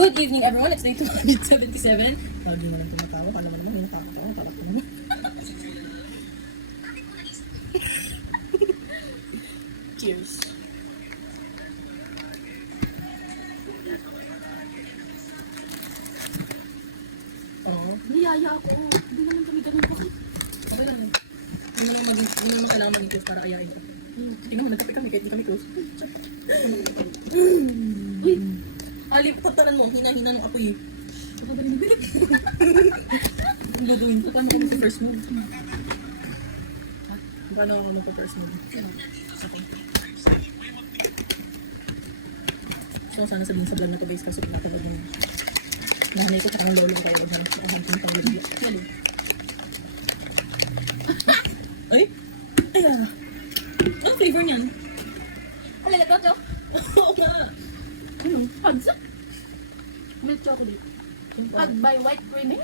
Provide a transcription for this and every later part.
Good evening everyone, it's day 277. Lagi na lang tumatawa, kala mo naman may nakakatawa, talak ko naman. Cheers. Oo, niyaya ako. Hindi naman kami ganun bakit. Okay lang yun. Hindi mo naman kailangan maging close para ayain ko. Tingnan mo, nagkape kami kahit di kami close. Uy! Ali, pagtaran mo, hina-hina ng apoy eh. Baka ba rin nabilik? Ang baduin ko, paano ako mag-first move? Ha? Paano ako mag-first move? Okay. So, sana sabihin sa vlog na to guys, kasi pinatawag yung nahanay ko sa kanang lolo ko kaya wag na nakahantin tayo lagi. Lalo. Ay! Ay ah! Anong flavor niyan? Alala to, Chok? Oo nga! Ano? Hugs? Milk chocolate. Hug by white creamy?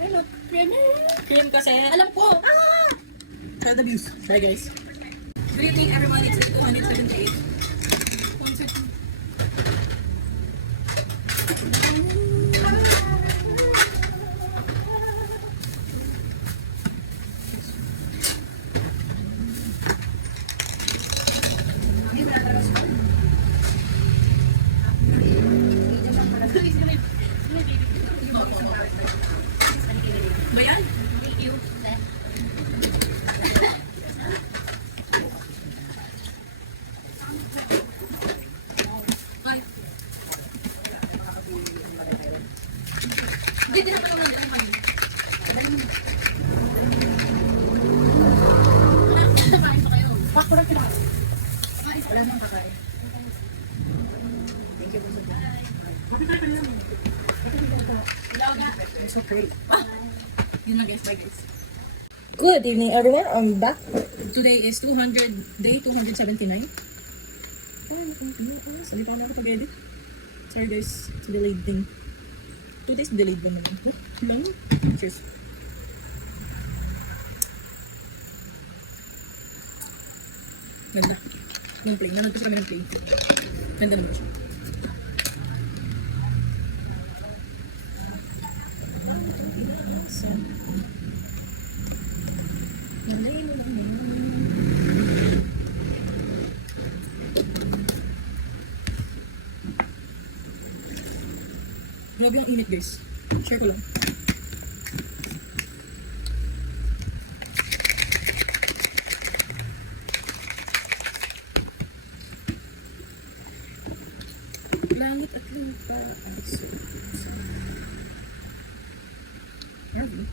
Ano? Creamy? Cream kasi. Alam ko! Ah! Child abuse. Bye guys. Good evening everyone, it's 278. Ba yan? Ay. Hindi naman naman din kami. Kakain pa kayo. Bakit lang sila? Wala nang kakain. Thank you so much. Happy birthday naman. Ilaw nga. So pretty. Yun na guys, bye guys. Good evening everyone, I'm back. Today is day 279. Salita na ako pag-edit. Sorry guys, it's delayed thing. 2 days delayed ba naman? Oh, lang. Cheers. Ganda. Yung play. Nanood kasi kami ng play. Ganda naman siya. Grabe ang init guys. Share ko lang. Langit at lupa ay sulit. Grabe.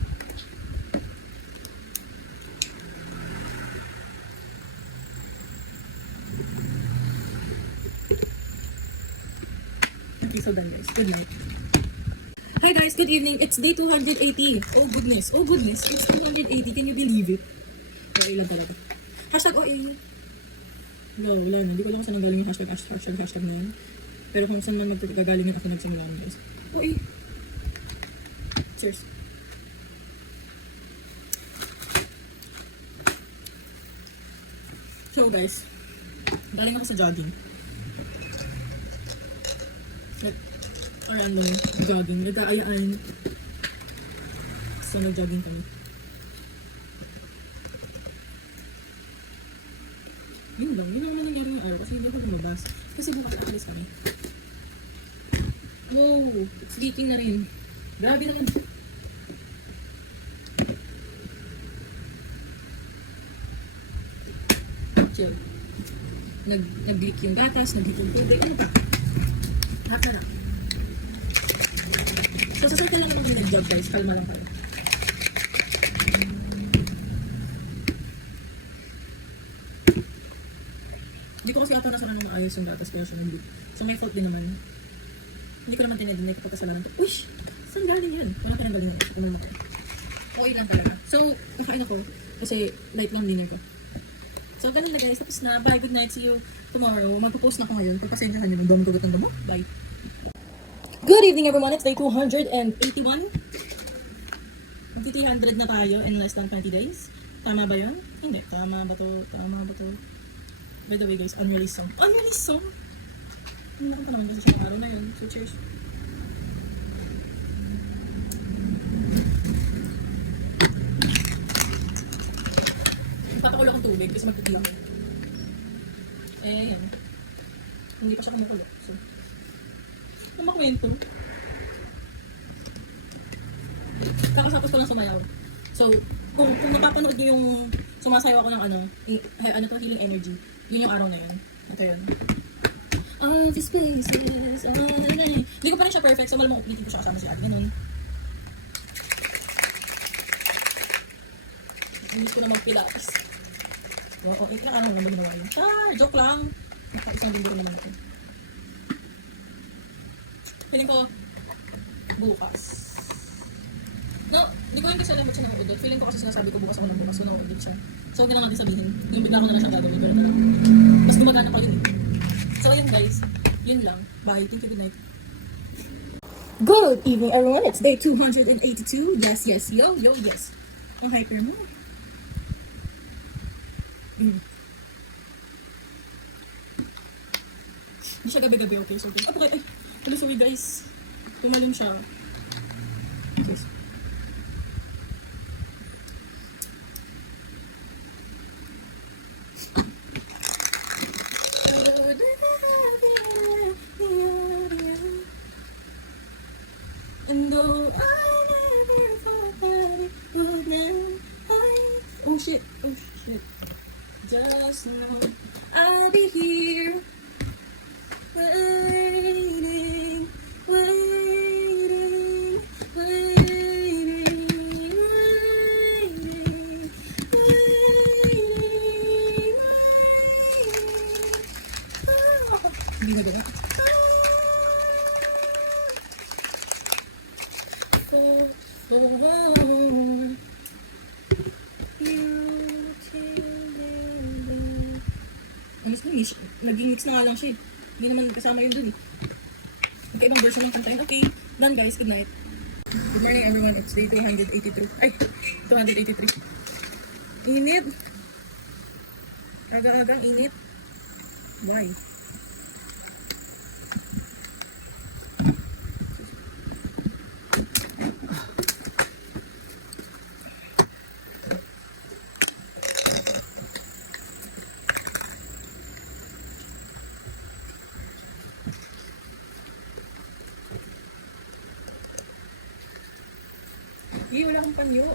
Okay, so done guys. Good night. Hi guys, good evening. It's day 280. Oh goodness, it's 280. Can you believe it? Okay lang talaga. Hashtag OA. Wala na. Hindi ko alam kung saan nanggaling yung hashtag na yun. Pero kung saan man magagalingan ako nagsimula ng guys. OA. Cheers. So guys, galing ako sa jogging. Random jogging, nag-aayaan. So, nag-jogging kami. Yun lang, yun naman nangyari yung araw kasi hindi ako lumabas. Kasi bukas aalis kami. Oh, sleeping na rin. Grabe naman. Chill. Nag-leak yung gatas, nag-leak yung tubig. Ano pa? Lahat na lang. So, sa circle lang naman yung nag-job guys. Kalma lang kayo. Hindi ko kasi ata nasara na maayos yung gatas kaya siya nag-leak. So, may fault din naman. Hindi ko naman tinedinay kapag kasalanan ko. Uy! Saan galing yan? Wala ka nang galing yan. Kumama ko. Okay lang talaga. So, kakain ako. Kasi light lang dinner ko. So, ganun na guys. Tapos na. Bye. Good night. See you tomorrow. Magpo-post na ako ngayon. Pagpasensyahan nyo. Nagdami ko gutang damo. Bye. Good evening everyone, it's day 281. Magti-300 na tayo in less than 20 days. Tama ba yun? Hindi. Tama ba to? By the way guys, unreleased song. Unreleased song? Hindi ako pa naman kasi sa araw na yun. So, cheers. Papakulo akong tubig kasi magpipila ako. Eh, yan. Hindi pa siya kumukulo. So, makwento. Kakasapos ko lang sumayaw. So, kung mapapanood niyo yung sumasayaw ako ng ano to, healing energy, yun yung araw na yun. Ito yun. All these places, hindi ko pa rin siya perfect, so malamang ulitin ko siya kasama si Ate. Ganun. Inis ko na mag-pilates. Oo, ilang araw naman ginawa yun. Joke lang. Naka-isang linggo naman ako. Feeling ko, bukas. No, hindi ko rin kasi alam ba't siya nang-udot. Feeling ko kasi sinasabi ko bukas ako ng bukas, so nang-udot siya. So, huwag na lang natin sabihin. Yung bigla ko na lang siya gagawin, pero na lang. Mas gumagana pa rin. So, ayun guys. Yun lang. Bye. Thank you. Good night. Good evening, everyone. It's day 282. Yes, yes. Yo, yes. Ang hyper mo. Hindi siya gabi-gabi, okay? So, okay. Ay, sorry guys. Tumalon siya. Yes. And though I never thought that it would end, oh shit. Just know I'll be here, waiting. Hindi na gano'n. Honestly, naging mix na nga lang siya eh. Hindi naman kasama yun dun eh. Magkaibang version ng kanta yun. Okay, done guys. Good night. Good morning everyone. It's day 282. Ay, 283. Init. Aga-agang init. Why? Wala akong panyo.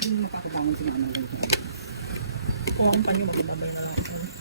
Hindi makakabangon si mama. Kung ang panyo, magbabay na lang ako.